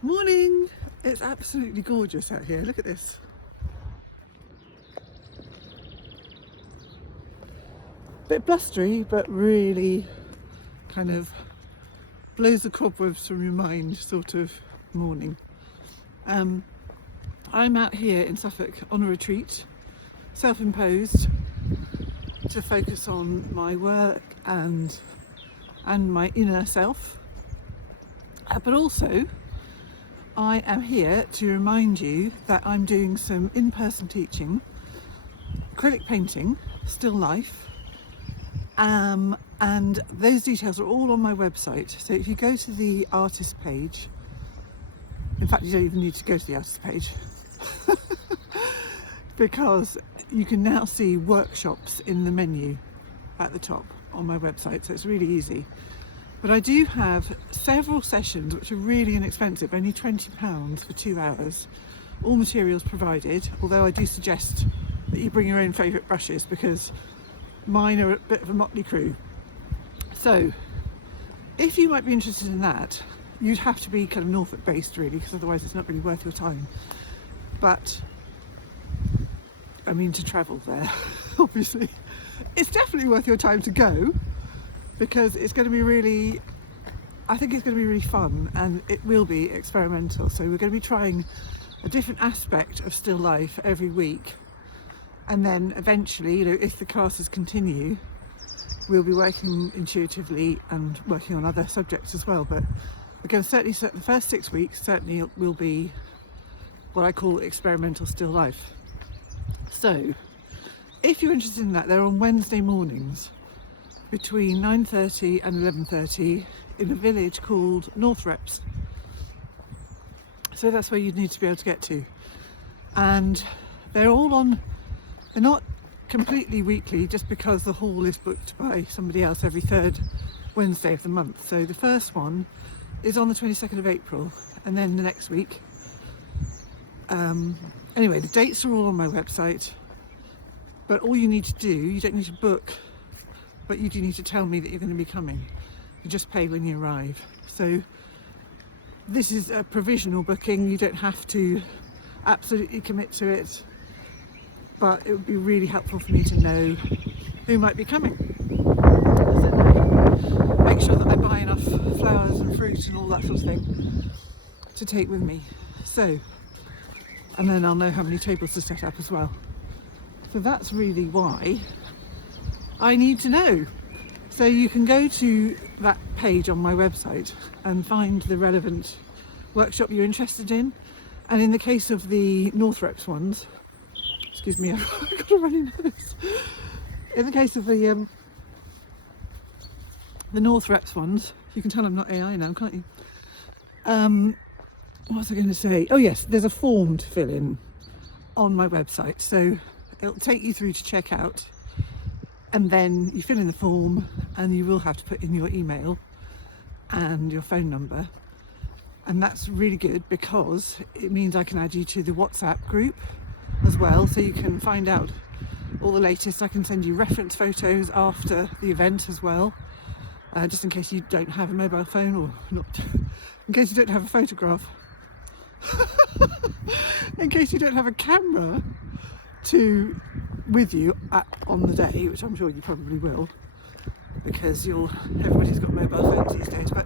Morning! It's absolutely gorgeous out here. Look at this. Bit blustery, but really kind of blows the cobwebs from your mind sort of morning. I'm out here in Suffolk on a retreat, self-imposed, to focus on my work and my inner self. But also I am here to remind you that I'm doing some in-person teaching, acrylic painting, still life, and those details are all on my website. So if you go to the artist page, in fact you don't even need to go to the artist page because you can now see workshops in the menu at the top on my website, so it's really easy. But I do have several sessions which are really inexpensive, only £20 for 2 hours, all materials provided, although I do suggest that you bring your own favourite brushes because mine are a bit of a motley crew. So if you might be interested in that, you'd have to be kind of Norfolk based really, because otherwise it's not really worth your time. But I mean, to travel there obviously it's definitely worth your time to go, because it's going to be really, I think it's going to be really fun, and it will be experimental. So we're going to be trying a different aspect of still life every week, and then eventually, you know, if the classes continue, we'll be working intuitively and working on other subjects as well. But we're going to certainly, the first 6 weeks certainly will be what I call experimental still life. So if you're interested in that, they're on Wednesday mornings between 9:30 and 11:30 in a village called Northreps. So that's where you'd need to be able to get to. And they're all on, they're not completely weekly just because the hall is booked by somebody else every third Wednesday of the month. So the first one is on the 22nd of April, and then the next week. Anyway, the dates are all on my website, but all you need to do, you don't need to book, but you do need to tell me that you're going to be coming. You just pay when you arrive. So this is a provisional booking. You don't have to absolutely commit to it, but it would be really helpful for me to know who might be coming. So make sure that I buy enough flowers and fruit and all that sort of thing to take with me. So, and then I'll know how many tables to set up as well. So that's really why I need to know. So you can go to that page on my website and find the relevant workshop you're interested in. And in the case of the Northreps ones, excuse me, I've got a runny nose. In the case of the Northreps ones, you can tell I'm not AI now, can't you? What was I going to say? Oh yes, there's a form to fill in on my website. So it'll take you through to checkout. And then you fill in the form, and you will have to put in your email and your phone number. And that's really good because it means I can add you to the WhatsApp group as well, so you can find out all the latest. I can send you reference photos after the event as well, just in case you don't have a mobile phone, or not, in case you don't have a photograph, in case you don't have a camera with you on the day, which I'm sure you probably will, because everybody's got mobile phones these days. But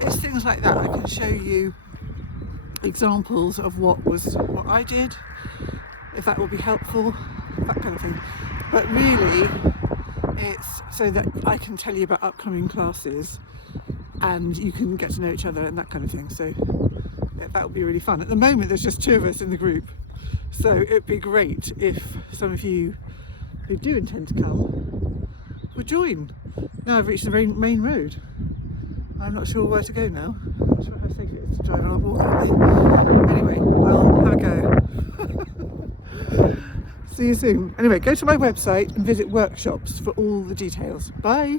it's things like that. I can show you examples of what I did, if that will be helpful, that kind of thing. But really it's so that I can tell you about upcoming classes and you can get to know each other and that kind of thing. So yeah, that will be really fun. At the moment there's just 2 of us in the group, so it'd be great if some of you who do intend to come would join. Now I've reached the main road. I'm not sure where to go now. I'm not sure how safe it is to drive on a walkway. Anyway, I'll have a go. See you soon. Anyway, go to my website and visit workshops for all the details. Bye!